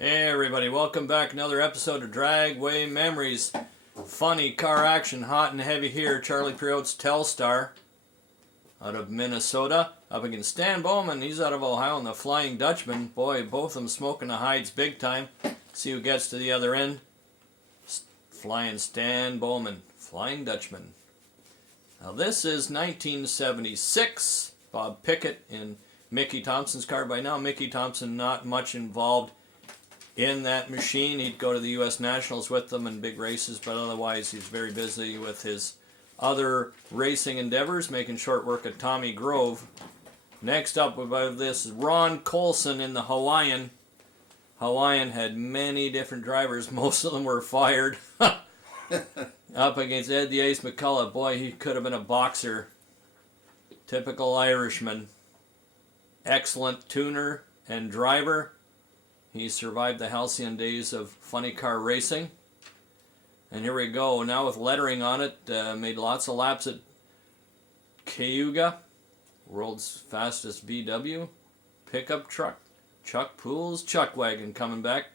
Hey everybody, welcome back. Another episode of Dragway Memories. Funny car action, hot and heavy here. Charlie Perrault's Telstar out of Minnesota. Up against Stan Bowman, he's out of Ohio, and the Flying Dutchman. Boy, both of them smoking the hides big time. See who gets to the other end. Flying Stan Bowman, Flying Dutchman. Now this is 1976. Bob Pickett in Mickey Thompson's car. By now, Mickey Thompson not much involved in that machine. He'd go to the U.S. Nationals with them in big races, but otherwise he's very busy with his other racing endeavors, making short work of Tommy Grove. Next up above this is Ron Colson in the Hawaiian. Hawaiian had many different drivers. Most of them were fired. Up against Ed the Ace McCullough. Boy, he could have been a boxer. Typical Irishman. Excellent tuner and driver. He survived the halcyon days of funny car racing. And here we go, now with lettering on it. Made lots of laps at Cayuga, world's fastest VW pickup truck. Chuck Poole's Chuck Wagon coming back.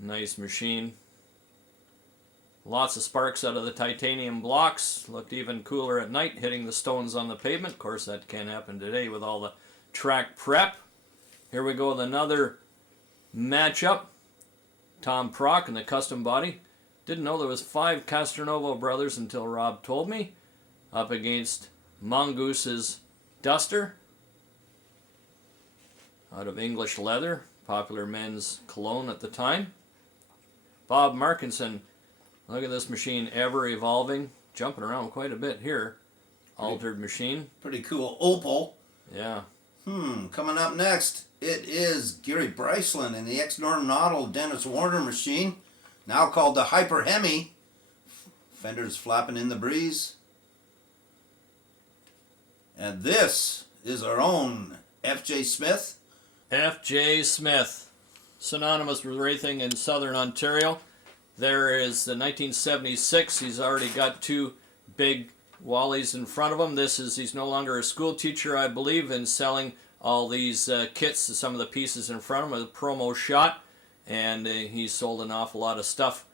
Nice machine. Lots of sparks out of the titanium blocks. Looked even cooler at night, hitting the stones on the pavement. Of course, that can't happen today with all the track prep. Here we go with another matchup. Tom Prock in the custom body. Didn't know there was 5 Castronovo brothers until Rob told me. Up against Mongoose's Duster. Out of English leather. Popular men's cologne at the time. Bob Markinson. Look at this machine, ever evolving. Jumping around quite a bit here. Altered machine. Pretty cool Opal. Yeah. Coming up next, it is Gary Bryceland in the ex-Norm Noddle Dennis Warner machine, now called the Hyper Hemi. Fenders flapping in the breeze. And this is our own F.J. Smith. F.J. Smith, synonymous with racing in southern Ontario. There is the 1976. He's already got 2 big Wallies in front of him. He's no longer a school teacher, I believe, and selling all these kits to some of the pieces in front of him, a promo shot, and he's sold an awful lot of stuff,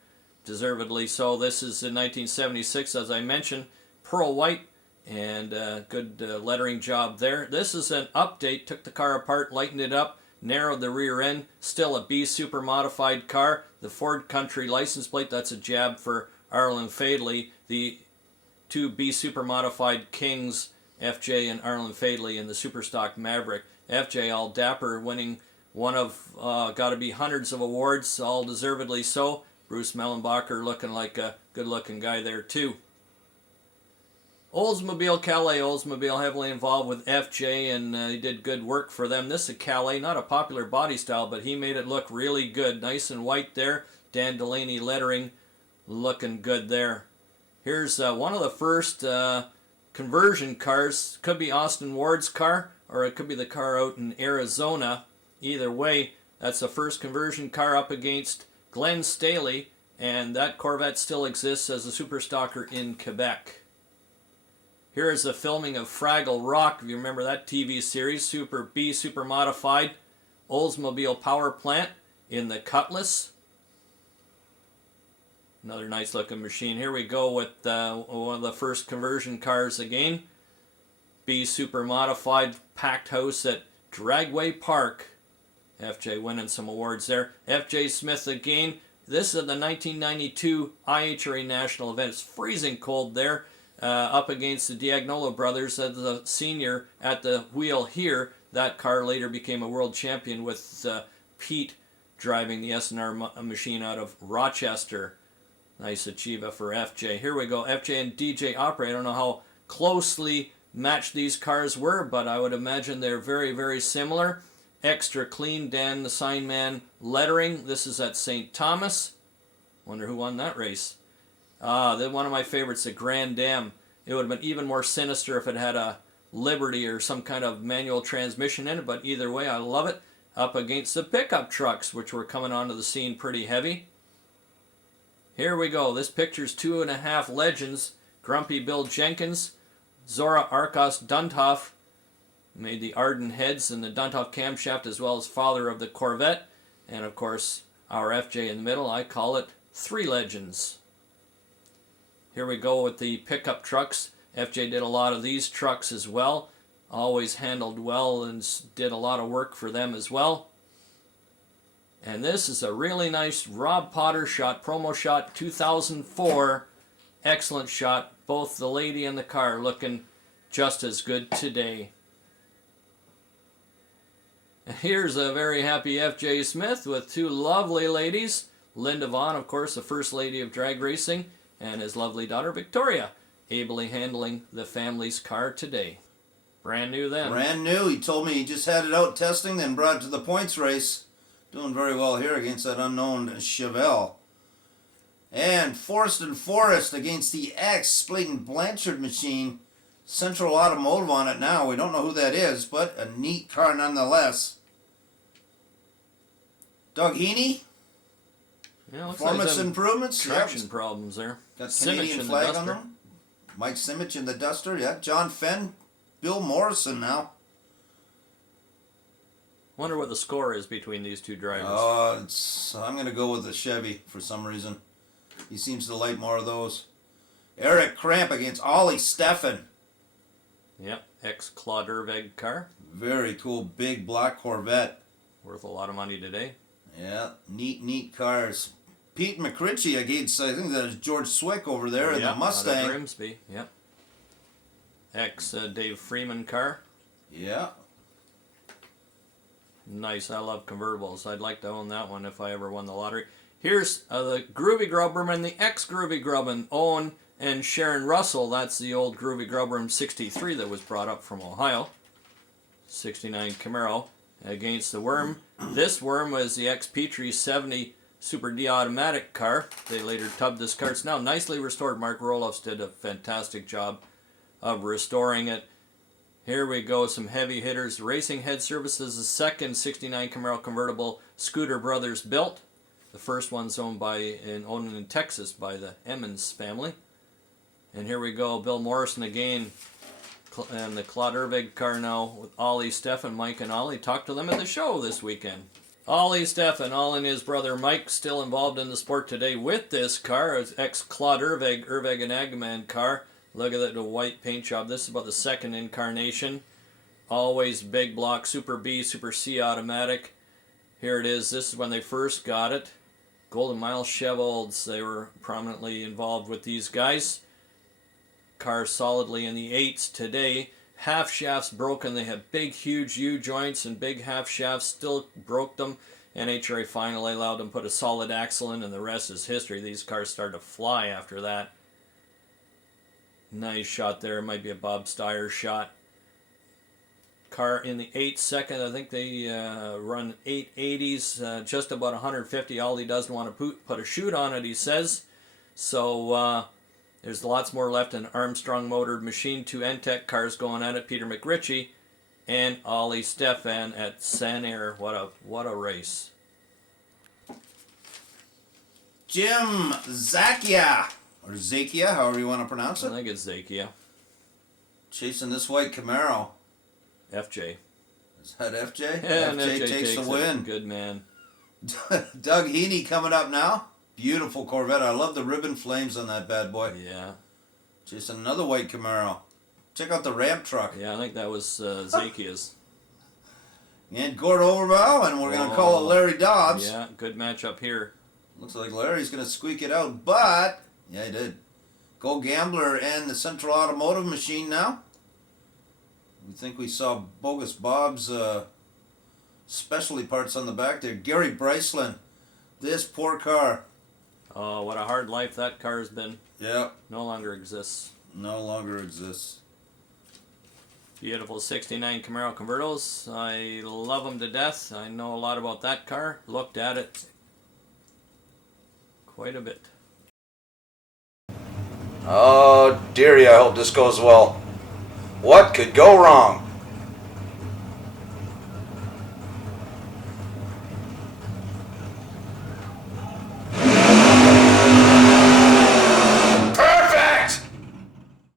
deservedly so. This is in 1976, as I mentioned, pearl white, and good lettering job there. This is an update, took the car apart, lightened it up, narrowed the rear end, still a B super modified car. The Ford Country license plate, that's a jab for Arlen Fadley. The 2 B super modified Kings, FJ and Arlen Fadley in the Superstock Maverick. FJ all dapper, winning one of got to be hundreds of awards, all deservedly so. Bruce Mellenbacher looking like a good-looking guy there too. Oldsmobile Calais. Oldsmobile heavily involved with FJ, and he did good work for them. This is a Calais, not a popular body style, but he made it look really good. Nice and white there. Dan Delaney lettering, looking good there. Here's one of the first conversion cars. Could be Austin Ward's car, or it could be the car out in Arizona. Either way, that's the first conversion car up against Glenn Staley, and that Corvette still exists as a Superstocker in Quebec. Here is the filming of Fraggle Rock, if you remember that TV series. Super B, super modified Oldsmobile power plant in the Cutlass. Another nice looking machine. Here we go with one of the first conversion cars again. B super modified packed house at Dragway Park. FJ winning some awards there. FJ Smith again. This is the 1992 IHRA National event. It's freezing cold there. Up against the Diagnolo brothers as the senior at the wheel here. That car later became a world champion with Pete driving the S&R machine out of Rochester. Nice Achieva for FJ. Here we go. FJ and DJ Opry. I don't know how closely matched these cars were, but I would imagine they're very, very similar. Extra clean Dan the Sign Man lettering. This is at St. Thomas. Wonder who won that race. One of my favorites, the Grand Dam. It would have been even more sinister if it had a Liberty or some kind of manual transmission in it, but either way, I love it. Up against the pickup trucks, which were coming onto the scene pretty heavy. Here we go. This picture's 2.5 legends. Grumpy Bill Jenkins, Zora Arcos Dunthoff, Made the Arden heads and the Duntov camshaft, as well as father of the Corvette. And of course, our FJ in the middle. I call it Three Legends. Here we go with the pickup trucks. FJ did a lot of these trucks as well. Always handled well and did a lot of work for them as well. And this is a really nice Rob Potter shot, promo shot 2004. Excellent shot. Both the lady and the car looking just as good today. And here's a very happy FJ Smith with two lovely ladies. Linda Vaughn, of course, the first lady of drag racing, and his lovely daughter Victoria, ably handling the family's car today. Brand new then. Brand new. He told me he just had it out testing, then brought it to the points race. Doing very well here against that unknown Chevelle. And Forrest and Forrest against the X-Spladen Blanchard machine. Central Automotive on it now. We don't know who that is, but a neat car nonetheless. Doug Heaney. Yeah, looks Performance like improvements. traction problems there. Got Simic Canadian in the flag on duster. them. Mike Simic in the duster. Yeah, John Fenn. Bill Morrison now. Wonder what the score is between these two drivers. I'm going to go with the Chevy for some reason. He seems to like more of those. Eric Cramp against Ollie Steffen. Yep, ex-Claude Erveg car. Very cool, big black Corvette. Worth a lot of money today. Yeah, neat cars. Pete McRitchie against, I think that is George Swick over there in the Mustang. Out of Grimsby, yep. Ex-Dave Freeman car. Yeah. Nice, I love convertibles. I'd like to own that one if I ever won the lottery. Here's the Groovy Grubberman, the ex-Groovy Grubman, Owen and Sharon Russell. That's the old Groovy Grubberman 63 that was brought up from Ohio. 69 Camaro against the Worm. This Worm was the ex-Petrie 70 Super D automatic car. They later tubbed this car. It's now nicely restored. Mark Roloffs did a fantastic job of restoring it. Here we go, some heavy hitters. Racing Head Services, the second 69 Camaro convertible Scooter Brothers built. The first one's owned in Texas by the Emmons family. And here we go, Bill Morrison again, and the Claude Erveg car now with Ollie Steffen, Mike and Ollie. Talked to them at the show this weekend. Ollie Steffen, Ollie and his brother Mike, still involved in the sport today with this car. It's ex-Claude Erveg and Agaman car. Look at that, the white paint job. This is about the second incarnation. Always big block, Super B, Super C automatic. Here it is. This is when they first got it. Golden Mile Chevolds, they were prominently involved with these guys. Car solidly in the 8s today. Half shafts broken. They had big, huge U-joints and big half shafts. Still broke them. NHRA finally allowed them to put a solid axle in, and the rest is history. These cars started to fly after that. Nice shot there. It might be a Bob Steyer shot. Car in the 8-second. I think they run 880s, just about 150. Ollie doesn't want to put a chute on it, he says. So there's lots more left. An Armstrong motored machine. 2 Entec cars going at it. Peter McRitchie and Ollie Steffen at San Air. What a race. Jim Zakia. Or Zakia, however you want to pronounce I it. think it's Zakia. Chasing this white Camaro. FJ. Is that FJ? Yeah, and FJ takes the it. win. Good man. Doug Heaney coming up now. Beautiful Corvette. I love the ribbon flames on that bad boy. Yeah. Just another white Camaro. Check out the ramp truck. Yeah, I think that was Zakia's. And Gord Overbaugh, and we're going to call it Larry Dobbs. Yeah, good matchup here. Looks like Larry's going to squeak it out, but... Yeah, he did. Go Gambler and the Central Automotive machine now. We think we saw Bogus Bob's specialty parts on the back there. Gary Bryceland. This poor car. Oh, what a hard life that car has been. Yeah. No longer exists. No longer exists. Beautiful 69 Camaro convertibles. I love them to death. I know a lot about that car. Looked at it quite a bit. Oh, dearie, I hope this goes well. What could go wrong?